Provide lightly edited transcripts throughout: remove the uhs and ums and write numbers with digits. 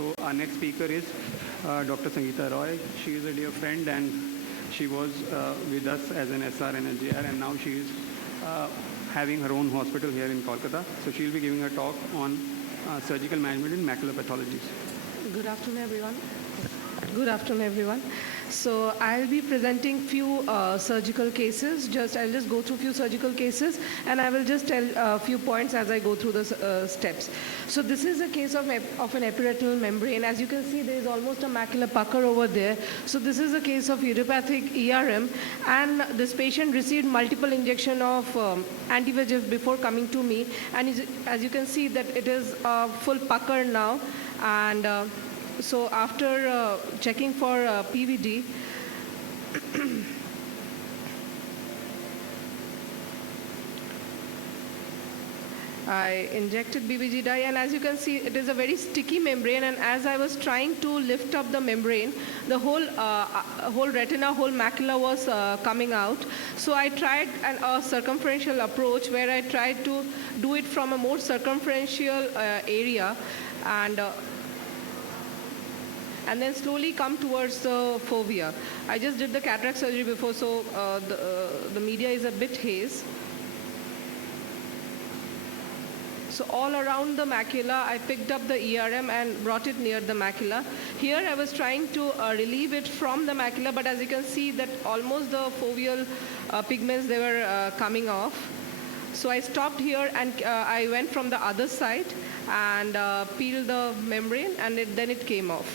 So our next speaker is Dr. Sangeeta Roy. She is a dear friend and she was with us as an SR and SGR, and now she is having her own hospital here in Kolkata. So she'll be giving a talk on surgical management in macular pathologies. Good afternoon, everyone. Good afternoon, everyone. So I'll be presenting few surgical cases. I'll just go through few surgical cases, and I will just tell a few points as I go through the steps. So this is a case of an epiretinal membrane. As you can see, there is almost a macular pucker over there. So this is a case of idiopathic ERM, and this patient received multiple injection of anti-VEGF before coming to me. And as you can see, that it is a full pucker now, and so after checking for PVD, I injected BBG dye, and as you can see, it is a very sticky membrane, and as I was trying to lift up the membrane, the whole retina, whole macula was coming out. So I tried a circumferential approach where I tried to do it from a more circumferential area, and then slowly come towards the fovea. I just did the cataract surgery before, so the media is a bit haze. So all around the macula, I picked up the ERM and brought it near the macula. Here I was trying to relieve it from the macula, but as you can see that almost the foveal pigments, they were coming off. So I stopped here and I went from the other side and peeled the membrane, and then it came off.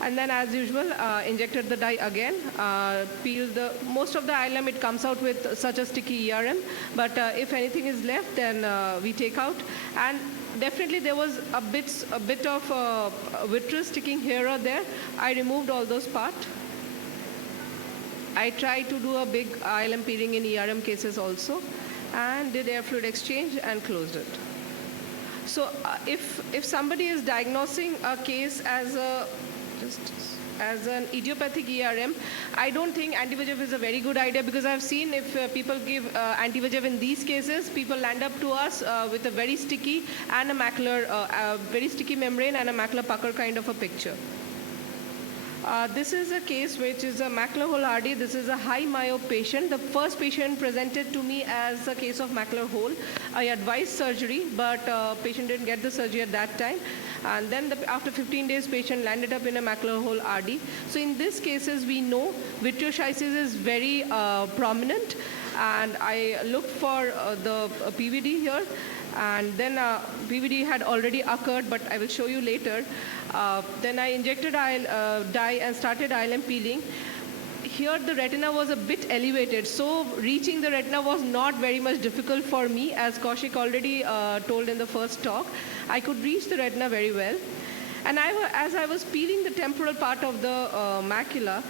And then, as usual, injected the dye again, peeled most of the iLM. It comes out with such a sticky ERM, but if anything is left, then we take out. And definitely there was a bit of vitreous sticking here or there. I removed all those parts. I tried to do a big iLM peeling in ERM cases also, and did air fluid exchange and closed it. So if somebody is diagnosing a case as an idiopathic ERM, I don't think anti-VEGF is a very good idea, because I've seen if people give anti-VEGF in these cases, people land up to us with a very sticky and a macular, very sticky membrane and a macular pucker kind of a picture. This is a case which is a macular hole RD. This is a high myope patient. The first patient presented to me as a case of macular hole. I advised surgery, but patient didn't get the surgery at that time. And then after 15 days, patient landed up in a macular hole RD. So in these cases, we know vitreocysis is very prominent. And I looked for the PVD here. And then PVD had already occurred, but I will show you later. Then I injected dye and started iLM peeling. Here the retina was a bit elevated, so reaching the retina was not very much difficult for me, as Kaushik already told in the first talk. I could reach the retina very well. And as I was peeling the temporal part of the macula,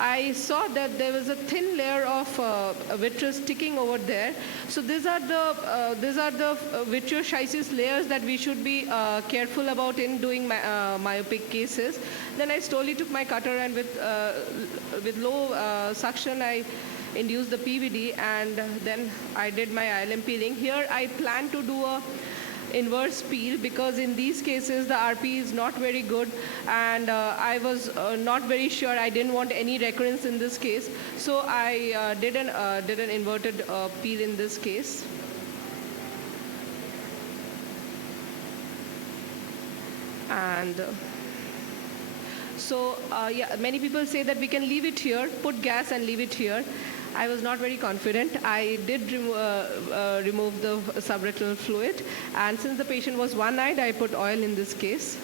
I saw that there was a thin layer of vitreous sticking over there. So these are the vitreocysis layers that we should be careful about in doing myopic cases. Then I slowly took my cutter, and with low suction, I induced the PVD, and then I did my iLM peeling. Here I plan to do a inverse peel, because in these cases the RP is not very good, and I was not very sure. I didn't want any recurrence in this case, so I did an inverted peel in this case. And so yeah, many people say that we can leave it here, put gas and leave it here. I was not very confident. I did remove the subretinal fluid, and since the patient was one-eyed, I put oil in this case.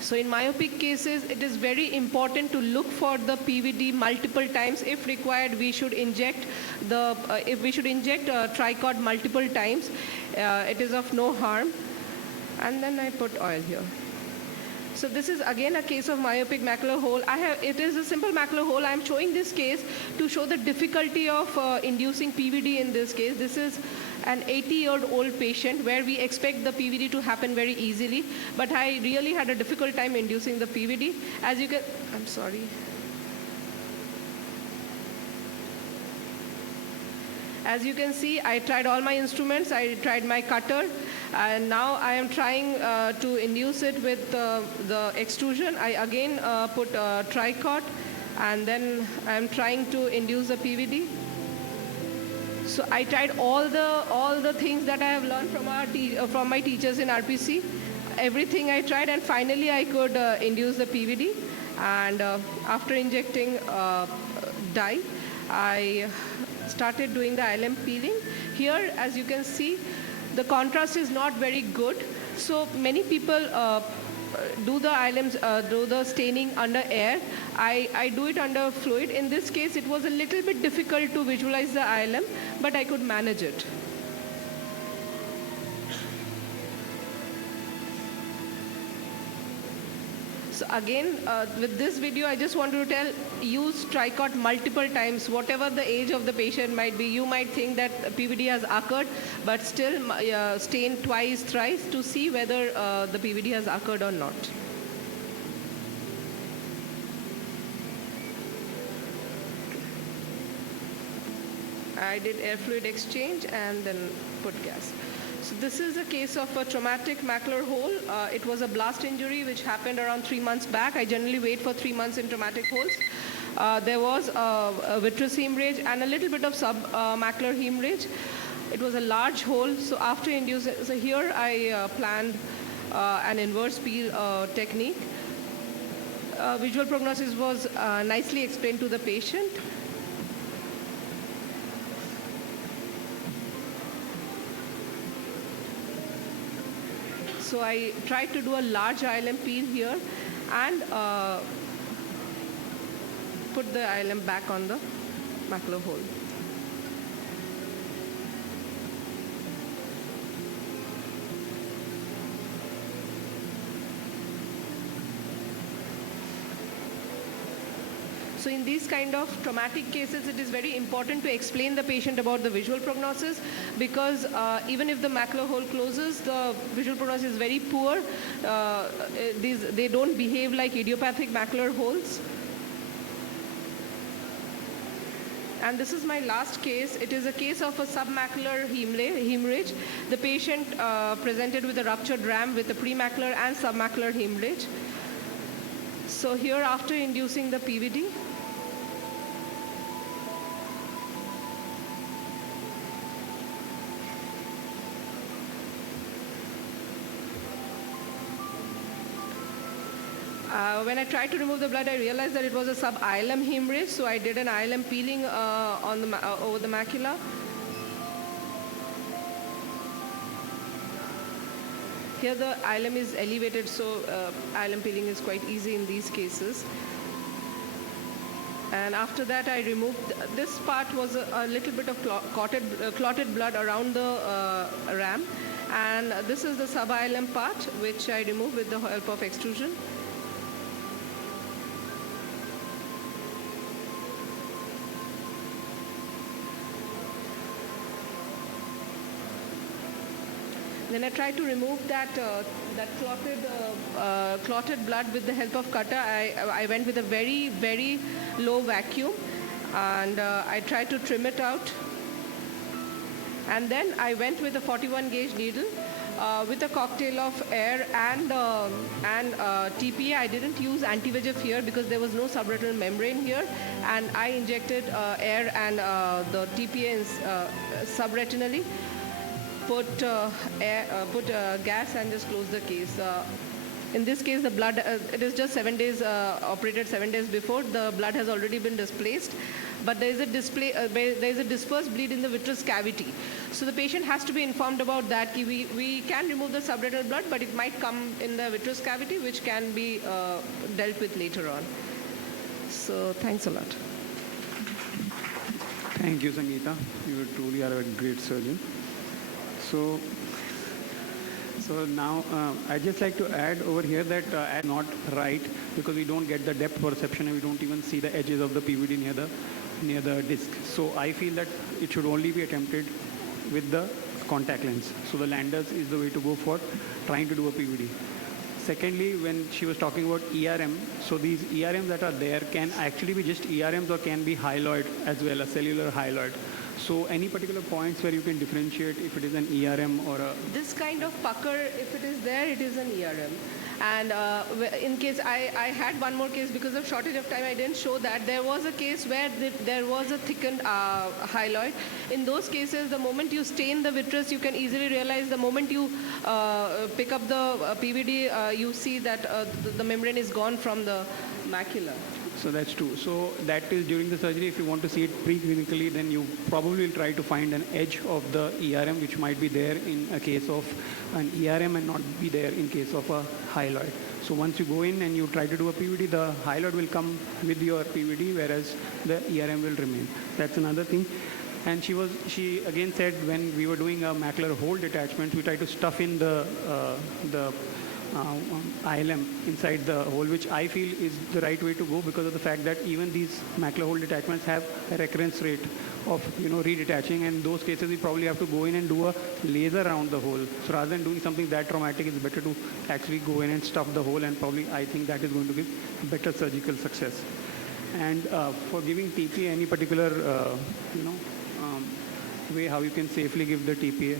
So in myopic cases, it is very important to look for the PVD multiple times. If required, we should inject tricot multiple times. It is of no harm. And then I put oil here. So this is again a case of myopic macular hole. It is a simple macular hole. I'm showing this case to show the difficulty of inducing PVD in this case. This is an 80-year-old patient where we expect the PVD to happen very easily, but I really had a difficult time inducing the PVD. As you can, I'm sorry. As you can see, I tried all my instruments. I tried my cutter. And now I am trying to induce it with the extrusion. I again put tricot, and then I am trying to induce the PVD. So I tried all the things that I have learned from my teachers in RPC. Everything I tried, and finally I could induce the PVD. And after injecting dye, I started doing the ILM peeling. Here, as you can see, the contrast is not very good. So many people do the ILMs, do the staining under air. I do it under fluid. In this case, it was a little bit difficult to visualize the ILM, but I could manage it. So again, with this video, I just wanted to tell, use tricot multiple times, whatever the age of the patient might be. You might think that PVD has occurred, but still stain twice, thrice to see whether the PVD has occurred or not. I did air fluid exchange and then put gas. So this is a case of a traumatic macular hole. It was a blast injury which happened around 3 months back. I generally wait for 3 months in traumatic holes. There was a vitreous hemorrhage and a little bit of submacular hemorrhage. It was a large hole. So after inducing, so here I planned an inverse peel technique. Visual prognosis was nicely explained to the patient. So I tried to do a large ILM peel here and put the ILM back on the macular hole. So in these kind of traumatic cases, it is very important to explain the patient about the visual prognosis, because even if the macular hole closes, the visual prognosis is very poor. They don't behave like idiopathic macular holes. And this is my last case. It is a case of a submacular hemorrhage. The patient presented with a ruptured ram with a premacular and submacular hemorrhage. So here, after inducing the PVD, when I tried to remove the blood, I realized that it was a sub-ILM hemorrhage, so I did an ILM peeling over the macula. Here the ILM is elevated, so ILM peeling is quite easy in these cases. And after that, I removed, this part was a little bit of clotted blood around the ram. And this is the sub-ILM part, which I removed with the help of extrusion. Then I tried to remove that clotted blood with the help of cutter. I went with a very, very low vacuum, and I tried to trim it out. And then I went with a 41 gauge needle with a cocktail of air and TPA. I didn't use anti-VEGF here because there was no subretinal membrane here, and I injected air and the TPA subretinally. Put gas and just close the case. In this case, the blood, it is just 7 days, operated 7 days before. The blood has already been displaced, but there is a dispersed bleed in the vitreous cavity. So the patient has to be informed about that. We can remove the subretinal blood, but it might come in the vitreous cavity, which can be dealt with later on. So thanks a lot. Thank you, Sangeeta. You truly are a great surgeon. So now I'd just like to add over here that not right, because we don't get the depth perception and we don't even see the edges of the PVD near the disc. So I feel that it should only be attempted with the contact lens. So the Landers is the way to go for trying to do a PVD. Secondly, when she was talking about ERM, so these ERMs that are there can actually be just ERMs or can be hyaloid as well, a cellular hyaloid. So any particular points where you can differentiate if it is an ERM or a... This kind of pucker, if it is there, it is an ERM. And in case, I had one more case because of shortage of time, I didn't show that. There was a case where there was a thickened hyaloid. In those cases, the moment you stain the vitreous, you can easily realize the moment you pick up the PVD, you see that the membrane is gone from the macula. So that's true. So that is during the surgery. If you want to see it pre-clinically, then you probably will try to find an edge of the ERM, which might be there in a case of an ERM and not be there in case of a hyaloid. So once you go in and you try to do a PVD, the hyaloid will come with your PVD, whereas the ERM will remain. That's another thing. And she again said when we were doing a macular hole detachment, we tried to stuff in the ILM inside the hole, which I feel is the right way to go because of the fact that even these macular hole detachments have a recurrence rate of redetaching, and in those cases we probably have to go in and do a laser around the hole. So rather than doing something that traumatic, it's better to actually go in and stuff the hole, and probably I think that is going to give better surgical success. And for giving TPA, any particular way how you can safely give the TPA?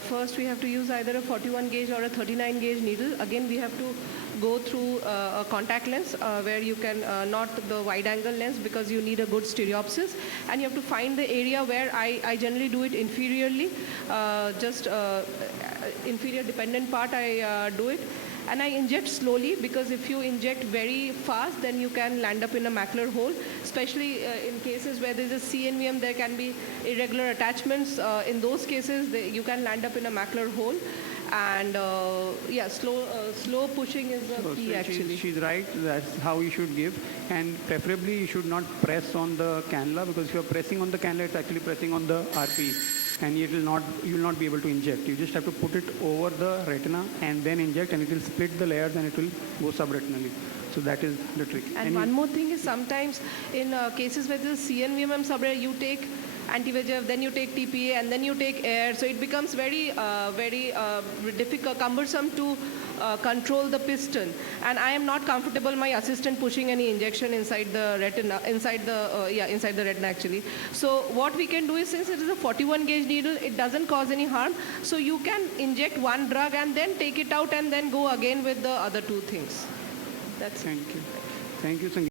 First, we have to use either a 41 gauge or a 39 gauge needle. Again, we have to go through a contact lens where you can not the wide angle lens because you need a good stereopsis, and you have to find the area where I generally do it inferiorly, just inferior dependent part I do it. And I inject slowly because if you inject very fast, then you can land up in a macular hole, especially in cases where there is a CNVM, there can be irregular attachments. In those cases, you can land up in a macular hole. And yeah, slow pushing is the key actually. She's right, that's how you should give. And preferably you should not press on the cannula, because if you're pressing on the cannula, it's actually pressing on the RP. And you will not be able to inject. You just have to put it over the retina and then inject, and it will split the layers and it will go subretinally. So that is the trick. And one more thing is sometimes in cases where there's CNVM subretinal, you take anti-VEGF, then you take TPA, and then you take air. So it becomes very difficult, cumbersome to control the piston. And I am not comfortable my assistant pushing any injection inside the retina, inside the retina actually. So what we can do is, since it is a 41 gauge needle, it doesn't cause any harm. So you can inject one drug and then take it out and then go again with the other two things. That's it. Thank you. Thank you, Sangeeta.